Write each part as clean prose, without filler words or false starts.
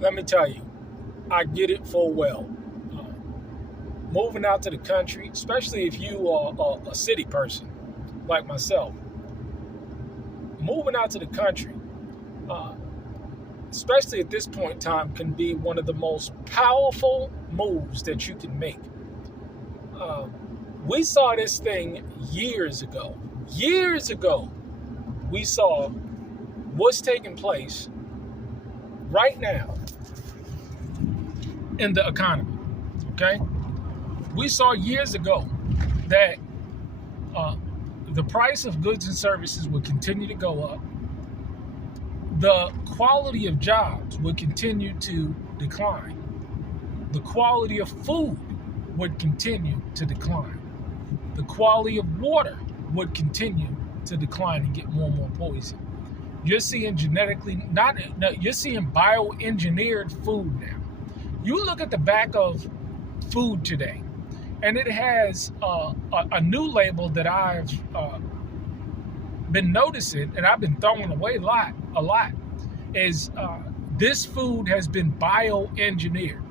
Let me tell you, I get it full well. Uh, Moving out to the country, especially if you are a city person like myself, moving out to the country, uh, especially at this point in time, can be one of the most powerful moves that you can make. Um, we saw this thing years ago. Years ago, we saw what's taking place right now in the economy. Okay, we saw years ago that uh, the price of goods and services would continue to go up. The quality of jobs would continue to decline. The quality of food would continue to decline. The quality of water would continue to decline and get more and more poison. You're seeing genetically, not, no, you're seeing bioengineered food now. You look at the back of food today, and it has a new label that I've been noticing, and I've been throwing away a lot, is this food has been bioengineered.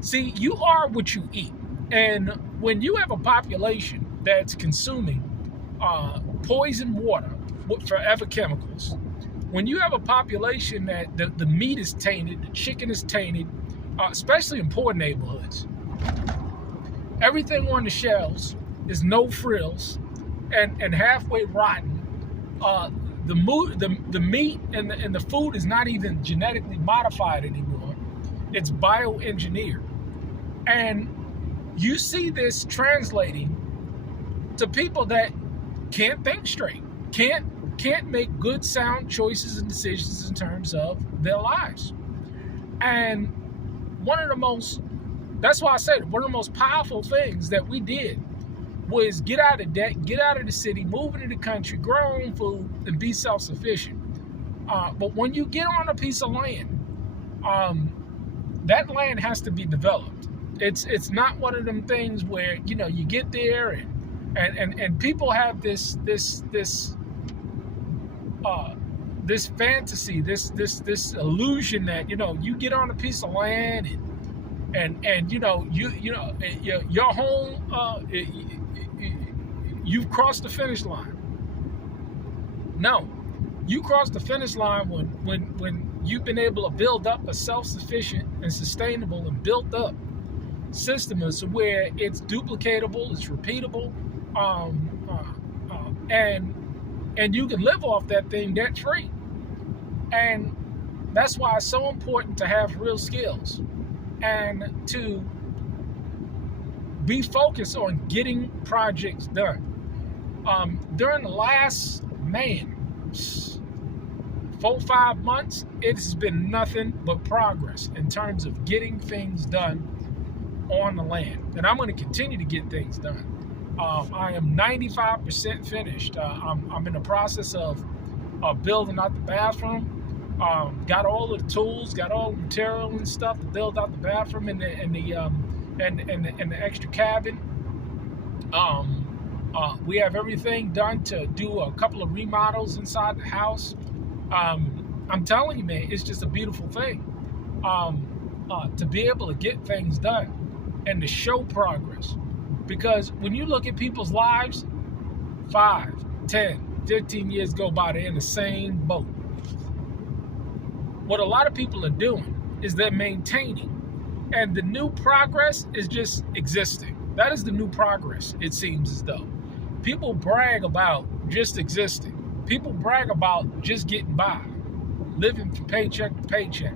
See, you are what you eat. And when you have a population that's consuming poison water with forever chemicals, when you have a population that the meat is tainted, the chicken is tainted, especially in poor neighborhoods, everything on the shelves is no frills and halfway rotten. The meat and the food is not even genetically modified anymore. It's bioengineered. And you see this translating to people that can't think straight, can't make good, sound choices and decisions in terms of their lives. And that's why I said one of the most powerful things that we did was get out of debt, get out of the city, move into the country, grow our own food, and be self-sufficient. But when you get on a piece of land, that land has to be developed. It's not one of them things where you get there and people have this fantasy, this illusion that you get on a piece of land and your home, you've crossed the finish line. No, you crossed the finish line when you've been able to build up a self-sufficient and sustainable and built up system is where it's duplicatable, it's repeatable, and you can live off that thing debt free. And that's why it's so important to have real skills and to be focused on getting projects done. During the last 4-5 months, it has been nothing but progress in terms of getting things done on the land, and I'm going to continue to get things done. I am 95% finished. I'm in the process of building out the bathroom. Got all of the tools, got all the material and stuff to build out the bathroom and the extra cabin. We have everything done to do a couple of remodels inside the house. I'm telling you, man, it's just a beautiful thing to be able to get things done and to show progress. Because when you look at people's lives, 5, 10, 15 years go by, they're in the same boat. What a lot of people are doing is they're maintaining, and the new progress is just existing. That is the new progress, it seems as though. People brag about just existing. People brag about just getting by, living from paycheck to paycheck,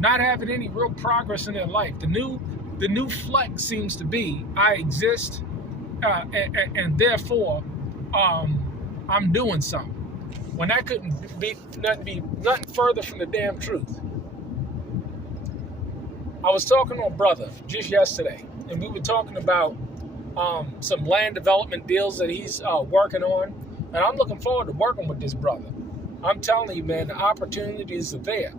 not having any real progress in their life. The new flex seems to be, I exist, and therefore I'm doing something. When that couldn't be nothing further from the damn truth. I was talking to a brother just yesterday, and we were talking about some land development deals that he's working on, and I'm looking forward to working with this brother. I'm telling you, man, the opportunities are there.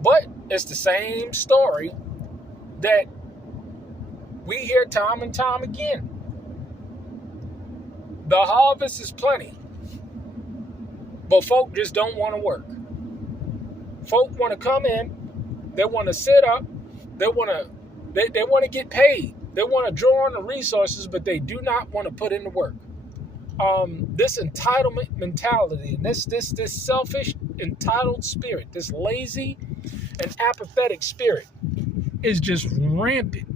But it's the same story that we hear time and time again. The harvest is plenty, but folk just don't want to work. Folk want to come in, They want to sit up. They want to get paid. They want to draw on the resources, but they do not want to put in the work. This entitlement mentality and this selfish, entitled spirit, this lazy and apathetic spirit is just rampant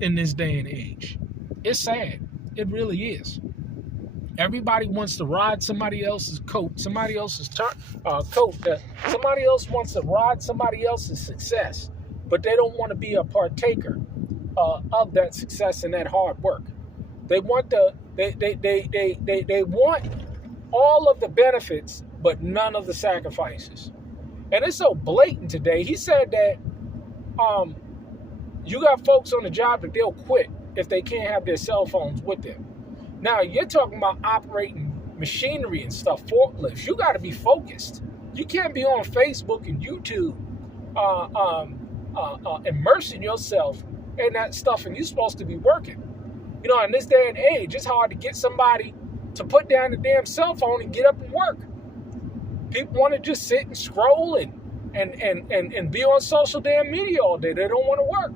in this day and age. It's sad. It really is. Everybody wants to ride somebody else's coat, somebody else's coat. Somebody else wants to ride somebody else's success, but they don't want to be a partaker of that success and that hard work. They want they want all of the benefits, but none of the sacrifices. And it's so blatant today. He said that you got folks on the job that they'll quit if they can't have their cell phones with them. Now, you're talking about operating machinery and stuff, forklifts. You got to be focused. You can't be on Facebook and YouTube immersing yourself in that stuff, and you're supposed to be working. You know, in this day and age, it's hard to get somebody to put down the damn cell phone and get up and work. People want to just sit and scroll and be on social damn media all day. They don't want to work.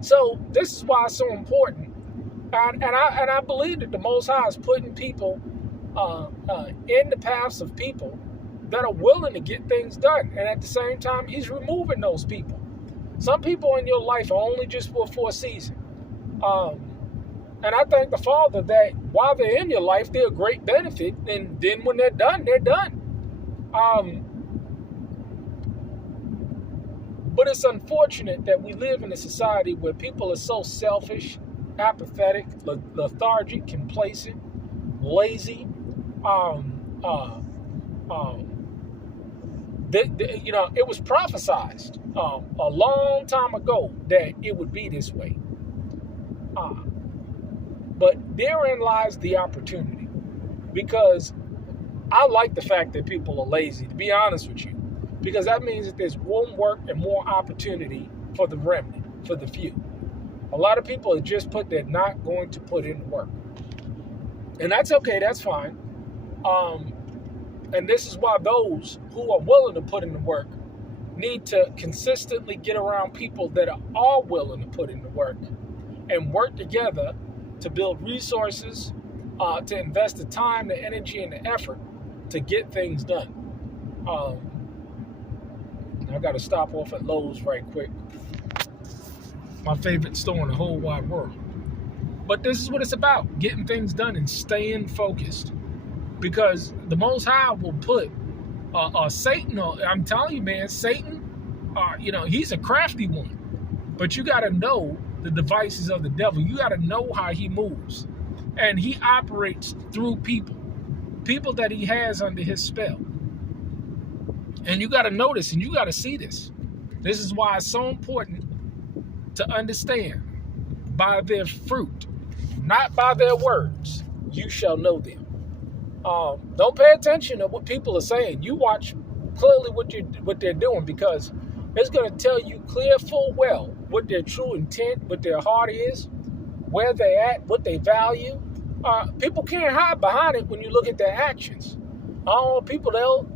So this is why it's so important. And I believe that the Most High is putting people in the paths of people that are willing to get things done. And at the same time, he's removing those people. Some people in your life are only just for a season. And I thank the Father that while they're in your life, they're a great benefit. And then when they're done, they're done. But it's unfortunate that we live in a society where people are so selfish, apathetic, lethargic, complacent, lazy. It was prophesized a long time ago that it would be this way. But therein lies the opportunity, because I like the fact that people are lazy, to be honest with you, because that means that there's more work and more opportunity for the remnant, for the few. A lot of people are just they're not going to put in the work. And that's okay, that's fine. And this is why those who are willing to put in the work need to consistently get around people that are all willing to put in the work and work together to build resources, to invest the time, the energy, and the effort to get things done. I got to stop off at Lowe's right quick. My favorite store in the whole wide world. But this is what it's about, getting things done and staying focused. Because the Most High will put Satan, I'm telling you, man, Satan, he's a crafty one. But you got to know the devices of the devil. You got to know how he moves. And he operates through people that he has under his spell. And you got to notice and you got to see this. This is why it's so important to understand, by their fruit, not by their words, you shall know them. Don't pay attention to what people are saying. You watch clearly what they're doing, because it's going to tell you clear full well what their true intent, what their heart is, where they're at, what they value. People can't hide behind it when you look at their actions. People, they'll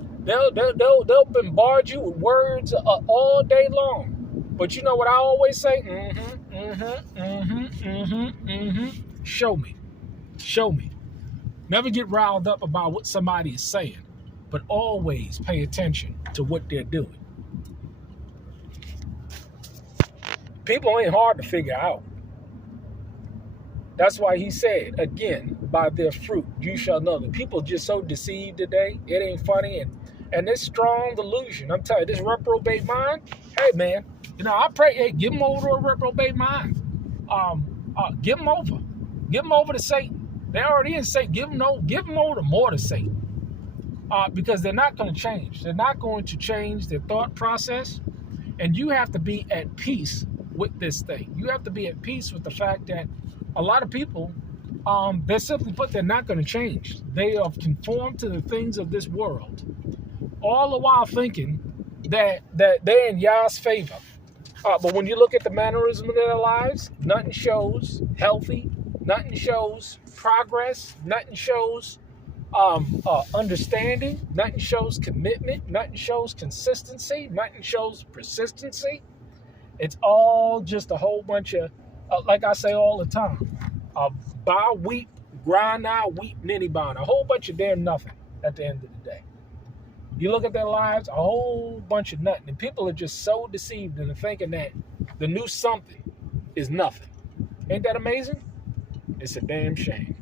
bombard you with words all day long. But you know what I always say? Show me. Show me. Never get riled up about what somebody is saying, but always pay attention to what they're doing. People ain't hard to figure out. That's why he said, again, by their fruit you shall know them. People just so deceived today. It ain't funny. And this strong delusion, I'm telling you, this reprobate mind, hey, man, I pray, hey, give them over to a reprobate mind. Give them over. Give them over to Satan. They already in Satan. Give them over more to Satan. Because they're not going to change. They're not going to change their thought process. And you have to be at peace with this thing. You have to be at peace with the fact that a lot of people, they're simply put, they're not going to change. They are conformed to the things of this world, all the while thinking that they're in Yah's favor. But when you look at the mannerism of their lives, nothing shows healthy, nothing shows progress, nothing shows understanding. Nothing shows commitment. Nothing shows consistency. Nothing shows persistency. It's all just a whole bunch of, like I say all the time, buy, weep, grind now, weep, nitty bond. A whole bunch of damn nothing at the end of the day. You look at their lives, a whole bunch of nothing. And people are just so deceived into thinking that the new something is nothing. Ain't that amazing? It's a damn shame.